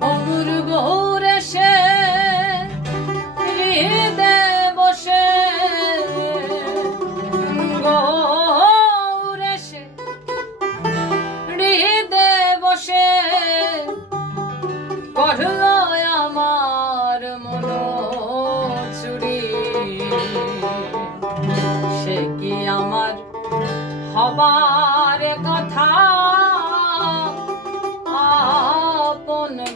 অমর গৌরে সে হৃদে বসে। গৌরে সে হৃদে বসে। করল আমার মন চুরি সে কি আমার হবা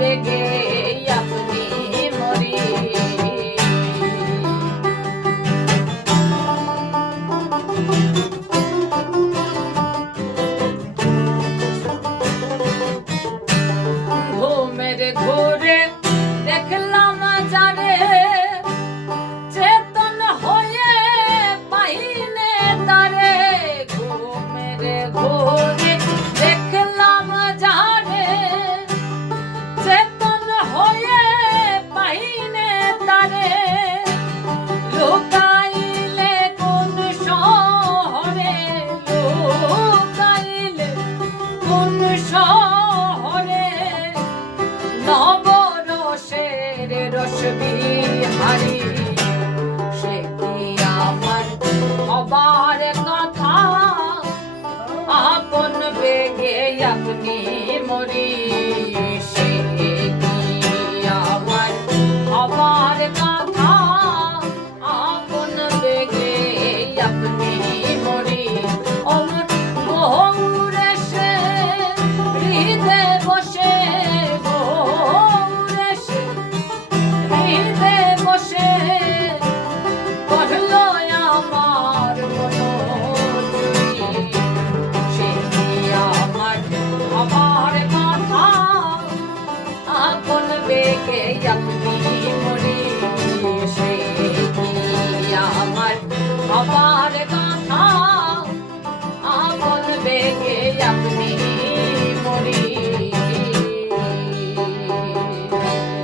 আবেগে আপনি মরি। ঘুমের ঘুম বিহারি সে কি আমার হবার কথা? আপন বেগে আপনি মরি। Yeah.